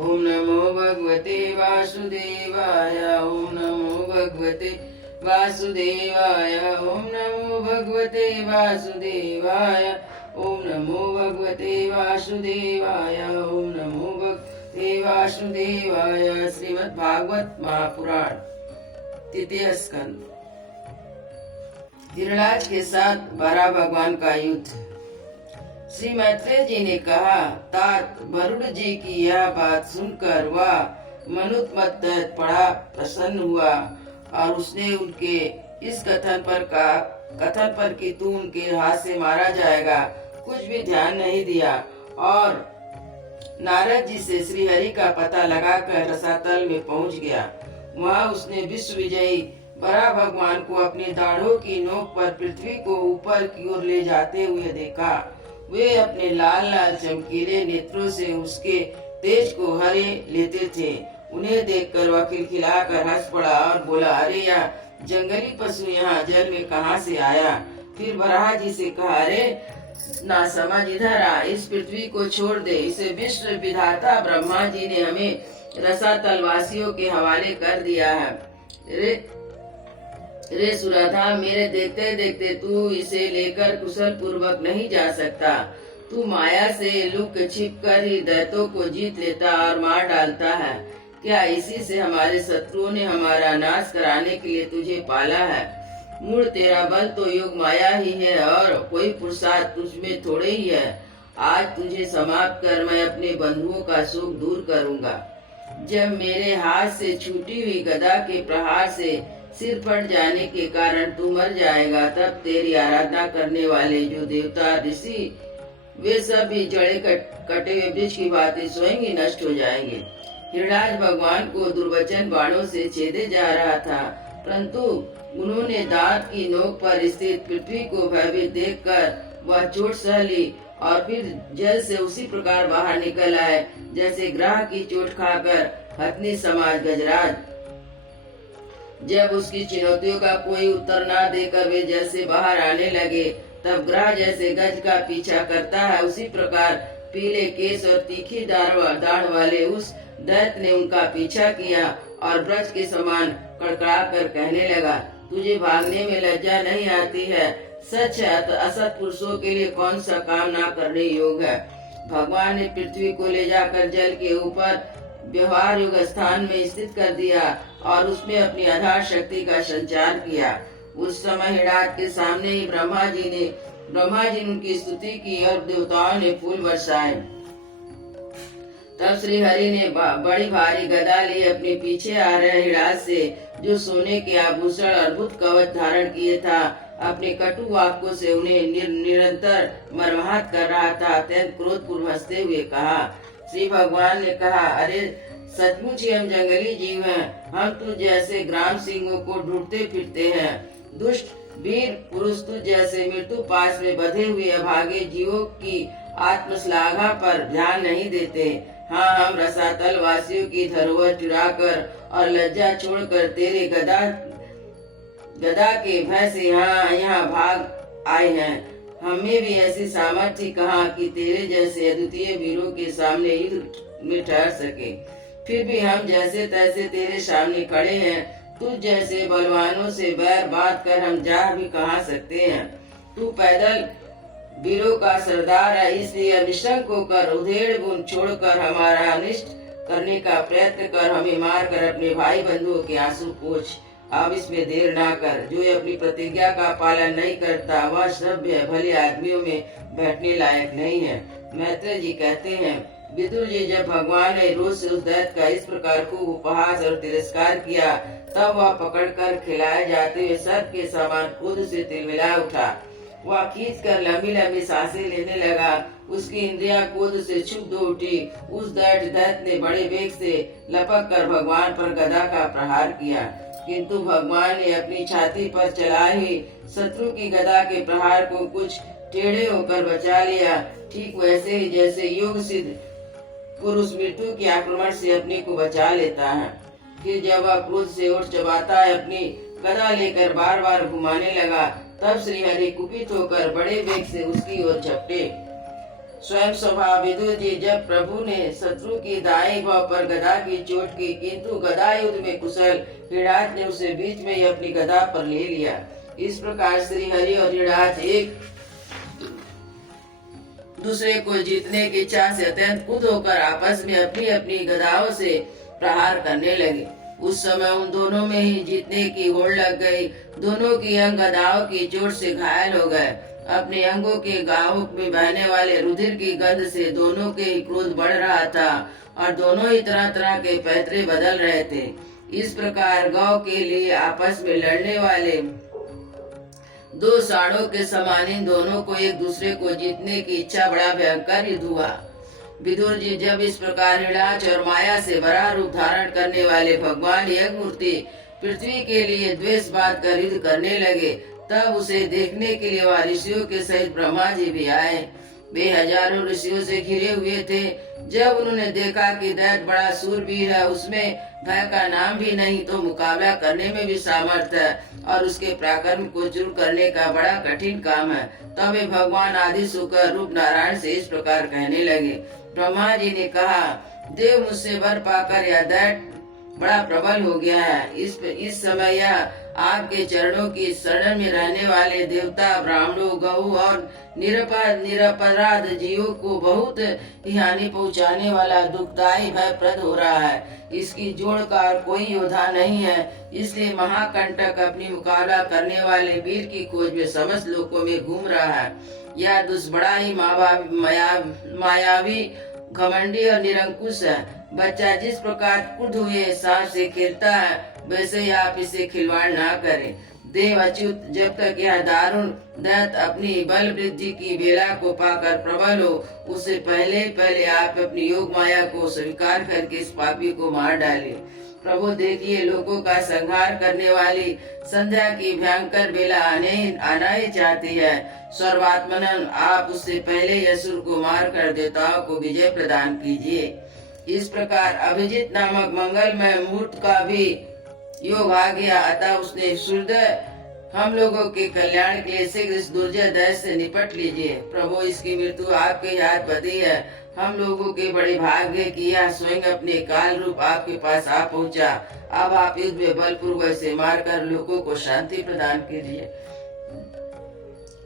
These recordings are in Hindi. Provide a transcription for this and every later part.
ओम नमो भगवते वासुदेवाय। ओम नमो भगवते वासुदेवाय। ओम नमो भगवते वासुदेवाय। ओम नमो भगवते वासुदेवाय। ओम नमो भगवते वासुदेवाय। श्रीमद् भागवत महापुराण तृतीय स्कंद। हिरणाज के साथ बरा भगवान का युद्ध। श्री मैत्रेय जी ने कहा, तात वरुण जी की यह बात सुनकर वह मनुत्मत बड़ा प्रसन्न हुआ और उसने उनके इस कथन पर कि तू उनके हाथ से मारा जाएगा कुछ भी ध्यान नहीं दिया और नारद जी से श्री हरि का पता लगाकर रसातल में पहुंच गया। वहां उसने विश्व विजयी बरा भगवान को अपनी दाढ़ों की नोक पर पृथ्वी को ऊपर की ओर ले जाते हुए देखा। वे अपने लाल लाल चमकीले नेत्रों से उसके तेज को हरे लेते थे। उन्हें देखकर वह खिलखिलाकर हंस पड़ा और बोला, अरे यह जंगली पशु यहाँ जल में कहाँ से आया? फिर बराह जी से कहा, अरे ना समझ, इधर आ, इस पृथ्वी को छोड़ दे। इसे विश्व विधाता ब्रह्मा जी ने हमें रसातल वासियों के हवाले कर दिया है। रे सुराधा, मेरे देखते देखते तू इसे लेकर कुशल पूर्वक नहीं जा सकता। तू माया से लुक छिप कर ही दैत्यों को जीत लेता और मार डालता है। क्या इसी से हमारे शत्रुओं ने हमारा नाश कराने के लिए तुझे पाला है? मूल तेरा बल तो योग माया ही है और कोई पुरुषार्थ तुझमें थोड़े ही है। आज तुझे समाप्त कर मैं अपने बंधुओं का शोक दूर करूंगा। जब मेरे हाथ से छूटी हुई गदा के प्रहार से सिर फट जाने के कारण तू मर जाएगा, तब तेरी आराधना करने वाले जो देवता ऋषि वे सब भी जड़े कटे हुए वृक्ष की भांति स्वयं ही नष्ट हो जाएंगे। हिरणाज भगवान को दुर्वचन बाणों से छेदे जा रहा था, परंतु उन्होंने दांत की नोक पर स्थित पृथ्वी को भयभीत देखकर वह चोट सह ली और फिर जल से उसी प्रकार बाहर निकल आए जैसे ग्राह की चोट खाकर हथनी समाज गजराज। जब उसकी चुनौतियों का कोई उत्तर न देकर वे जल से बाहर आने लगे, तब ग्रह जैसे गज का पीछा करता है उसी प्रकार पीले केस और तीखी दाढ़ वाले उस दैत्य ने उनका पीछा किया और ब्रज के समान कड़कड़ा कर कहने लगा, तुझे भागने में लज्जा नहीं आती है? सच है, असत पुरुषों के लिए कौन सा काम ना करने योग्य है? भगवान ने पृथ्वी को ले जाकर जल के ऊपर व्यवहार युग स्थान में स्थित कर दिया और उसमें अपनी आधार शक्ति का संचार किया। उस समय हिरणाज के सामने ही ब्रह्मा जी ने उनकी स्तुति की और देवताओं ने फूल बरसाए। तब श्री हरि ने बड़ी भारी गदा ली अपने पीछे आ रहे हिरणाज से, जो सोने के आभूषण अद्भुत कवच धारण किए था, अपने कटु वाक्यों से उन्हें निरंतर मर्माहत कर रहा था। अत्यंत क्रोधपूर्वक हंसते हुए कहा, श्री भगवान ने कहा, अरे सचमुच ही हम जंगली जीव हैं। हम तुझ जैसे ग्राम सिंहों को ढूंढते फिरते हैं। दुष्ट वीर पुरुष तुझ जैसे मृत्यु पास में बंधे हुए अभागे जीवों की आत्मश्लाघा पर ध्यान नहीं देते। हाँ, हम रसातल वासियों की धरोहर चुराकर और लज्जा छोड़कर तेरे गदा के भय से यहाँ भाग आए हैं। हमें भी ऐसी सामर्थ्य कहाँ कि तेरे जैसे अद्वितीय वीरों के सामने युद्ध में ठहर सके। फिर भी हम जैसे तैसे तेरे सामने खड़े हैं। तुझ जैसे बलवानों से बैर बात कर हम जा भी कहाँ सकते हैं? तू पैदल वीरों का सरदार है, इसलिए निशंक होकर उधेड़ बुन छोड़कर हमारा अनिष्ट करने का प्रयत्न कर, हमें मार कर अपने भाई बंधुओं के आंसू पोंछ। अब इसमें देर ना कर। जो अपनी प्रतिज्ञा का पालन नहीं करता वह सभ्य भले आदमियों में बैठने लायक नहीं है। मैत्रेय जी कहते हैं, विदुर जी, जब भगवान ने रोज से उस दैत्य का इस प्रकार खूब उपहास और तिरस्कार किया, तब वह पकड़कर खिलाए जाते हुए सर्प के समान क्रोध से तिलमिला उठा। वह खींच कर लंबी लंबी सांसें लेने लगा। उसकी इंद्रियां क्रोध से क्षुब्ध हो उठी। उस दैत्य ने बड़े वेग से लपक कर भगवान पर गदा का प्रहार किया, किंतु भगवान ने अपनी छाती पर चलाई हुई शत्रु की गदा के प्रहार को कुछ टेढ़े होकर बचा लिया। ठीक वैसे ही जैसे योग सिद्ध पुरुष मृत्यु के आक्रमण से अपने को बचा लेता है। फिर जब वह क्रोध से ओठ चबाता है अपनी गदा लेकर बार बार घुमाने लगा, तब श्री हरि कुपित होकर बड़े वेग से उसकी ओर झपटे। स्वयं स्वभाव विदुर जी, जब प्रभु ने शत्रु की दाएं बाह पर गदा की चोट की, किंतु गदा युद्ध में कुशल हिड़ाज ने उसे बीच में ही अपनी गदा पर ले लिया। इस प्रकार श्री हरि और हिड़ाज एक दूसरे को जीतने की इच्छा से अत्यंत कुद होकर आपस में अपनी अपनी गदाओं से प्रहार करने लगे। उस समय उन दोनों में ही जीतने की होड़ लग गई। दोनों की अंग गदाओं की चोट से घायल हो गए। अपने अंगों के गाहों में बहने वाले रुधिर की गंध से दोनों के ही क्रोध बढ़ रहा था और दोनों ही तरह तरह के पैतरे बदल रहे थे। इस प्रकार गौ के लिए आपस में लड़ने वाले दो साड़ों के समान इन दोनों को एक दूसरे को जीतने की इच्छा बड़ा भयंकर युद्ध हुआ। विदुर जी, जब इस प्रकार हिड़ाच और माया से बड़ा रूप धारण करने वाले भगवान यज्ञमूर्ति पृथ्वी के लिए द्वेष बात कर युद्ध करने लगे, तब उसे देखने के लिए वह ऋषियों के सहित ब्रह्मा जी भी आए। वे हजारों ऋषियों से घिरे हुए थे। जब उन्होंने देखा कि दैत्य बड़ा सूरवीर है, उसमें भय का नाम भी नहीं, तो मुकाबला करने में भी सामर्थ्य है और उसके पराक्रम को चूर करने का बड़ा कठिन काम है, तब वे भगवान आदि शुक्र रूप नारायण से इस प्रकार कहने लगे। ब्रह्मा जी ने कहा, देव मुझसे वर पाकर यह दैत्य बड़ा प्रबल हो गया है। इस समय यह आपके चरणों की शरण में रहने वाले देवता, ब्राह्मणों, गऊ और निरपराध जीवों को बहुत ही हानि पहुंचाने वाला दुखदायी भयप्रद हो रहा है। इसकी जोड़ का कोई योद्धा नहीं है, इसलिए महाकंटक अपनी मुकाबला करने वाले वीर की खोज में समस्त लोकों में घूम रहा है। यह दुष्बड़ा ही मायावी, घमंडी और निरंकुश है। बच्चा जिस प्रकार क्रुद्ध हुए सांप से खेलता है, वैसे ही आप इसे खिलवाड़ ना करें। देव अच्युत, जब तक यह दारुण दैत्य अपनी बल वृद्धि की बेला को पाकर प्रबल हो, उससे पहले आप अपनी योग माया को स्वीकार करके इस पापी को मार डालें। प्रभु देखिए, लोगों का संहार करने वाली संध्या की भयंकर बेला आना ही चाहती है। सर्वात्मनन, आप उससे पहले असुर को मार कर देवताओं को विजय प्रदान कीजिए। इस प्रकार अभिजीत नामक मंगलमय मूर्त का भी योग आ गया, अतः उसने सूर्योदय हम लोगों के कल्याण के लिए शीघ्र इस दुर्जय दैत्य से निपट लीजिए। प्रभु, इसकी मृत्यु आपके हाथ बधी है। हम लोगों के बड़े भाग्य की यह स्वयं अपने काल रूप आपके पास आ पहुंचा। अब आप युद्ध में बलपूर्वक से मारकर लोगों को शांति प्रदान कीजिए।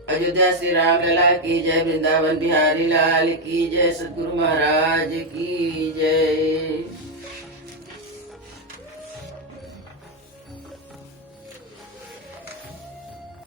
अयोध्या श्री राम लला की जय, वृंदावन बिहारी लाल की जय, सद्गुरु महाराज की जय।